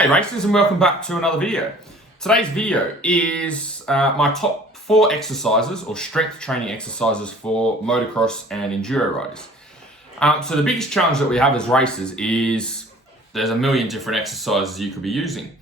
Hey racers, and welcome back to another video. Today's video is my top 4 exercises or strength training exercises for motocross and enduro riders. So the biggest challenge that we have as racers is there's a million different exercises you could be using.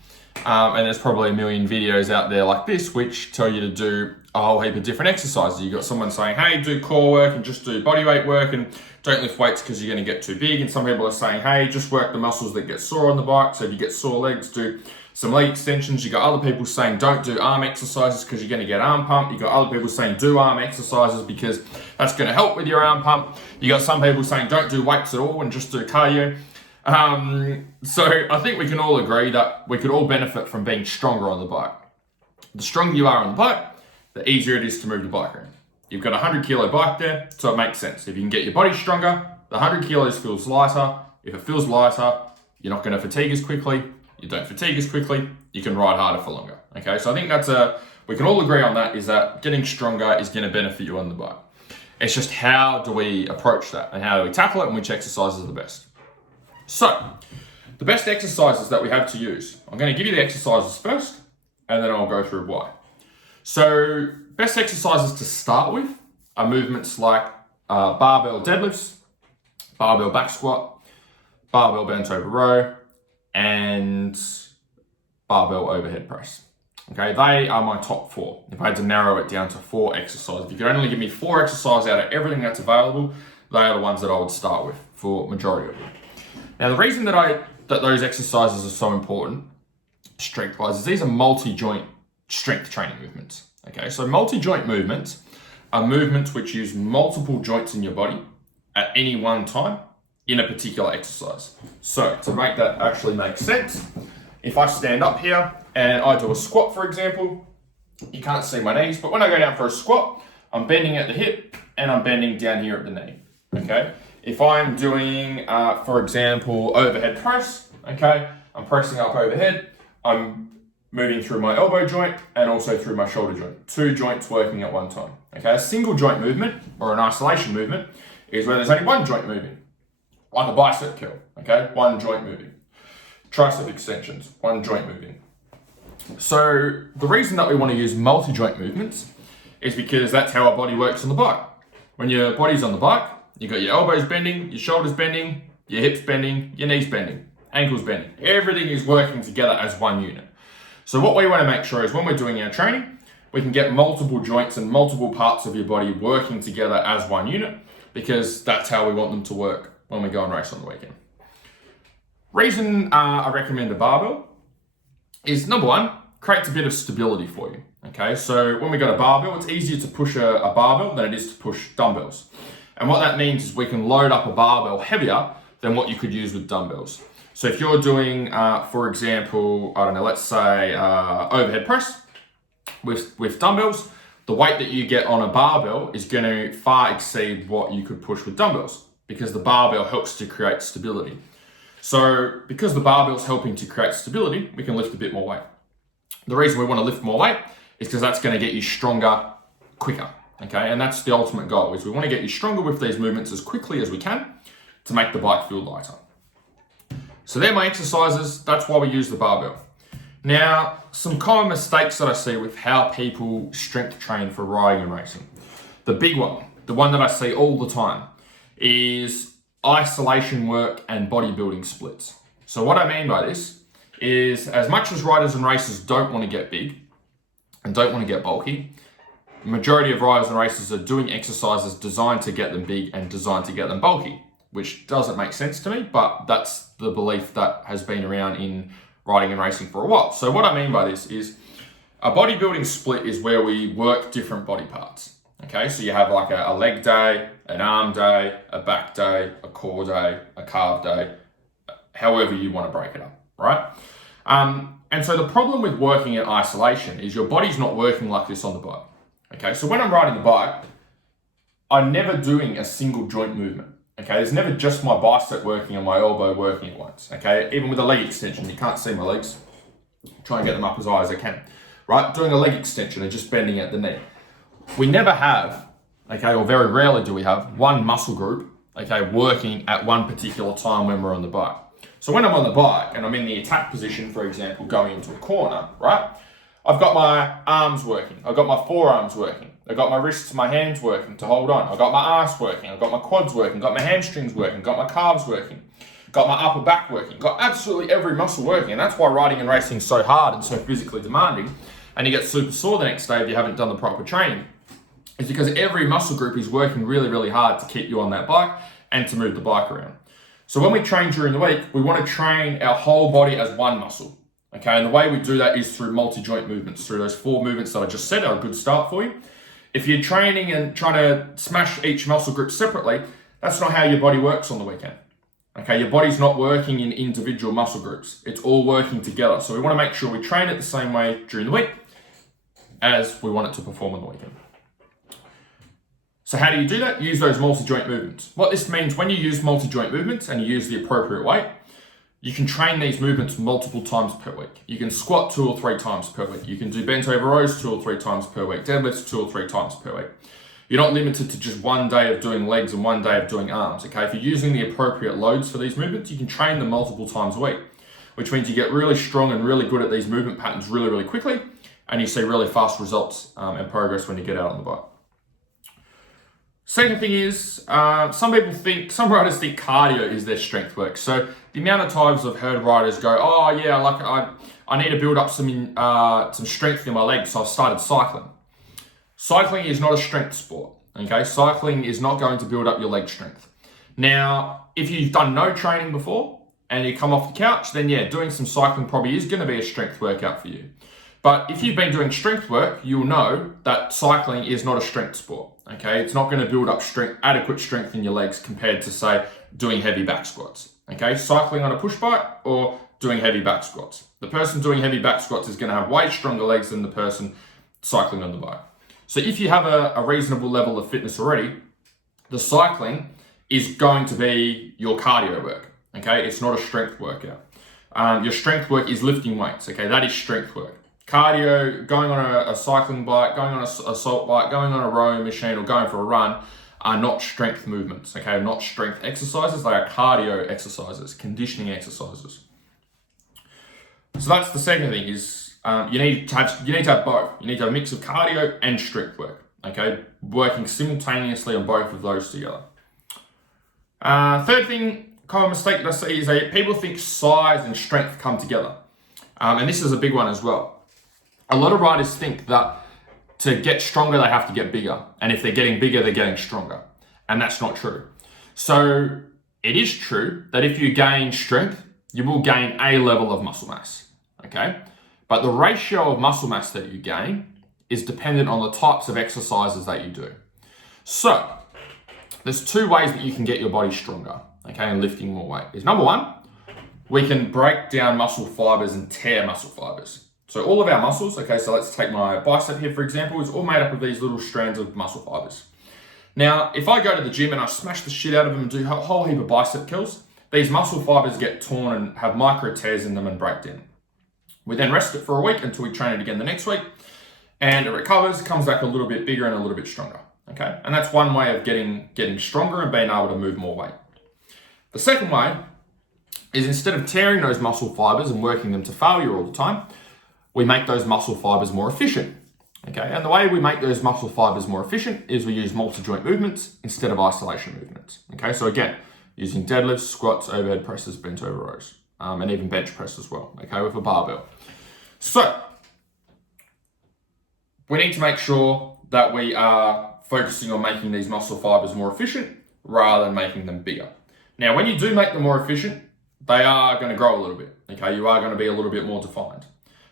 And there's probably a million videos out there like this which tell you to do a whole heap of different exercises. You've got someone saying, hey, do core work and just do body weight work and don't lift weights because you're going to get too big. And some people are saying, hey, just work the muscles that get sore on the bike. So if you get sore legs, do some leg extensions. You got other people saying don't do arm exercises because you're going to get arm pump. You got other people saying do arm exercises because that's going to help with your arm pump. You got some people saying don't do weights at all and just do cardio. So I think we can all agree that we could all benefit from being stronger on the bike. The stronger you are on the bike, the easier it is to move the bike around. You've got a 100 kilo bike there, so it makes sense. If you can get your body stronger, the 100 kilos feels lighter. If it feels lighter, you're not going to fatigue as quickly. You don't fatigue as quickly. You can ride harder for longer. Okay, so I think we can all agree on that, is that getting stronger is going to benefit you on the bike. It's just how do we approach that and how do we tackle it and which exercises are the best. So, the best exercises that we have to use. I'm going to give you the exercises first, and then I'll go through why. So, best exercises to start with are movements like barbell deadlifts, barbell back squat, barbell bent over row, and barbell overhead press. Okay, they are my top 4. If I had to narrow it down to 4 exercises, if you could only give me 4 exercises out of everything that's available, they are the ones that I would start with for majority of them. Now, the reason that those exercises are so important, strength-wise, is these are multi-joint strength training movements. Okay, so multi-joint movements are movements which use multiple joints in your body at any one time in a particular exercise. So, to make that actually make sense, if I stand up here and I do a squat, for example, you can't see my knees, but when I go down for a squat, I'm bending at the hip and I'm bending down here at the knee. Okay. If I'm doing, for example, overhead press, okay, I'm pressing up overhead, I'm moving through my elbow joint and also through my shoulder joint. 2 joints working at one time. Okay, a single joint movement or an isolation movement is where there's only one joint moving, like a bicep curl, okay, one joint moving. Tricep extensions, one joint moving. So the reason that we want to use multi-joint movements is because that's how our body works on the bike. When your body's on the bike, you've got your elbows bending, your shoulders bending, your hips bending, your knees bending, ankles bending. Everything is working together as one unit. So what we want to make sure is when we're doing our training, we can get multiple joints and multiple parts of your body working together as one unit, because that's how we want them to work when we go and race on the weekend. Reason I recommend a barbell is, number one, creates a bit of stability for you. Okay, so when we got a barbell, it's easier to push a barbell than it is to push dumbbells. And what that means is we can load up a barbell heavier than what you could use with dumbbells. So if you're doing, for example, I don't know, let's say overhead press with dumbbells, the weight that you get on a barbell is going to far exceed what you could push with dumbbells because the barbell helps to create stability. So because the barbell's helping to create stability, we can lift a bit more weight. The reason we want to lift more weight is because that's going to get you stronger quicker. Okay, and that's the ultimate goal, is we want to get you stronger with these movements as quickly as we can to make the bike feel lighter. So they're my exercises. That's why we use the barbell. Now, some common mistakes that I see with how people strength train for riding and racing. The big one, the one that I see all the time, is isolation work and bodybuilding splits. So what I mean by this is, as much as riders and racers don't want to get big and don't want to get bulky, the majority of riders and racers are doing exercises designed to get them big and designed to get them bulky, which doesn't make sense to me, but that's the belief that has been around in riding and racing for a while. So what I mean by this is, a bodybuilding split is where we work different body parts. Okay, so you have like a leg day, an arm day, a back day, a core day, a calf day, however you want to break it up, right? And so the problem with working in isolation is your body's not working like this on the bike. Okay, so when I'm riding the bike, I'm never doing a single joint movement. Okay, there's never just my bicep working and my elbow working at once. Okay, even with a leg extension, you can't see my legs. Try and get them up as high as I can. Right, doing a leg extension and just bending at the knee. We never have, okay, or very rarely do we have one muscle group, okay, working at one particular time when we're on the bike. So when I'm on the bike and I'm in the attack position, for example, going into a corner, right? I've got my arms working. I've got my forearms working. I've got my wrists, my hands working to hold on. I've got my arse working. I've got my quads working. Got my hamstrings working. Got my calves working. Got my upper back working. Got absolutely every muscle working. And that's why riding and racing is so hard and so physically demanding. And you get super sore the next day if you haven't done the proper training. It's because every muscle group is working really, really hard to keep you on that bike and to move the bike around. So when we train during the week, we want to train our whole body as one muscle. Okay, and the way we do that is through multi-joint movements, through those 4 movements that I just said are a good start for you. If you're training and trying to smash each muscle group separately, that's not how your body works on the weekend. Okay, your body's not working in individual muscle groups. It's all working together. So we want to make sure we train it the same way during the week as we want it to perform on the weekend. So how do you do that? Use those multi-joint movements. What this means, when you use multi-joint movements and you use the appropriate weight, you can train these movements multiple times per week. You can squat 2 or 3 times per week. You can do bent over rows 2 or 3 times per week. Deadlifts 2 or 3 times per week. You're not limited to just one day of doing legs and one day of doing arms, okay? If you're using the appropriate loads for these movements, you can train them multiple times a week, which means you get really strong and really good at these movement patterns really, really quickly, and you see really fast results and progress when you get out on the bike. Second thing is, some riders think cardio is their strength work. So the amount of times I've heard riders go, oh yeah, like I need to build up some strength in my legs, so I've started cycling. Cycling is not a strength sport, okay? Cycling is not going to build up your leg strength. Now, if you've done no training before and you come off the couch, then yeah, doing some cycling probably is going to be a strength workout for you. But if you've been doing strength work, you'll know that cycling is not a strength sport, okay? It's not going to build up adequate strength in your legs compared to, say, doing heavy back squats, okay? Cycling on a push bike or doing heavy back squats. The person doing heavy back squats is going to have way stronger legs than the person cycling on the bike. So if you have a reasonable level of fitness already, the cycling is going to be your cardio work, okay? It's not a strength workout. Your strength work is lifting weights, okay? That is strength work. Cardio, going on a cycling bike, going on a assault bike, going on a rowing machine or going for a run are not strength movements, okay? Not strength exercises, they are cardio exercises, conditioning exercises. So that's the second thing is you need to have both. You need to have a mix of cardio and strength work, okay? Working simultaneously on both of those together. Third thing, common mistake that I see is that people think size and strength come together. And this is a big one as well. A lot of riders think that to get stronger, they have to get bigger. And if they're getting bigger, they're getting stronger. And that's not true. So it is true that if you gain strength, you will gain a level of muscle mass, okay? But the ratio of muscle mass that you gain is dependent on the types of exercises that you do. So there's 2 ways that you can get your body stronger, okay, and lifting more weight. Is number 1, we can break down muscle fibers and tear muscle fibers. So all of our muscles, okay, so let's take my bicep here, for example, is all made up of these little strands of muscle fibers. Now, if I go to the gym and I smash the shit out of them and do a whole heap of bicep kills, these muscle fibers get torn and have micro tears in them and break down. We then rest it for a week until we train it again the next week, and it recovers, comes back a little bit bigger and a little bit stronger, okay? And that's one way of getting stronger and being able to move more weight. The second way is instead of tearing those muscle fibers and working them to failure all the time, we make those muscle fibers more efficient, okay? And the way we make those muscle fibers more efficient is we use multi-joint movements instead of isolation movements, okay? So again, using deadlifts, squats, overhead presses, bent over rows, and even bench press as well, okay, with a barbell. So we need to make sure that we are focusing on making these muscle fibers more efficient rather than making them bigger. Now, when you do make them more efficient, they are going to grow a little bit, okay? You are going to be a little bit more defined.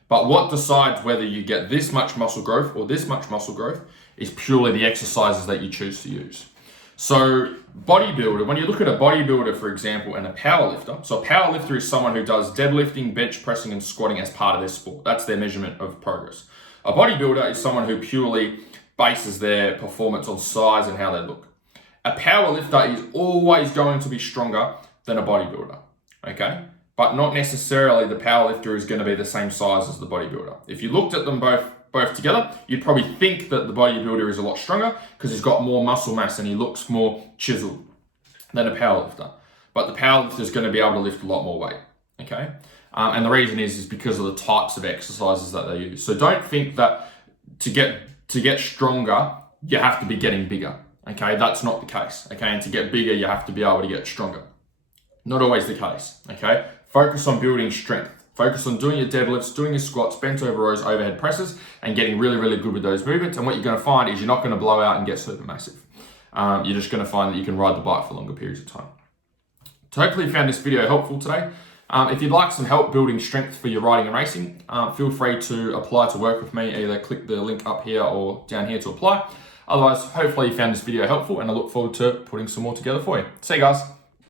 But what decides whether you get this much muscle growth or this much muscle growth is purely the exercises that you choose to use. So bodybuilder, when you look at a bodybuilder, for example, and a powerlifter, so a powerlifter is someone who does deadlifting, bench pressing, and squatting as part of their sport. That's their measurement of progress. A bodybuilder is someone who purely bases their performance on size and how they look. A powerlifter is always going to be stronger than a bodybuilder, okay? But not necessarily the powerlifter is going to be the same size as the bodybuilder. If you looked at them both together, you'd probably think that the bodybuilder is a lot stronger because he's got more muscle mass and he looks more chiseled than a powerlifter. But the powerlifter is going to be able to lift a lot more weight. okay? And the reason is because of the types of exercises that they use. So don't think that to get stronger, you have to be getting bigger, okay? That's not the case, okay? And to get bigger, you have to be able to get stronger. Not always the case, okay? Focus on building strength. Focus on doing your deadlifts, doing your squats, bent over rows, overhead presses, and getting really, really good with those movements. And what you're gonna find is you're not gonna blow out and get super massive. You're just gonna find that you can ride the bike for longer periods of time. So hopefully you found this video helpful today. If you'd like some help building strength for your riding and racing, feel free to apply to work with me. Either click the link up here or down here to apply. Otherwise, hopefully you found this video helpful, and I look forward to putting some more together for you. See you guys.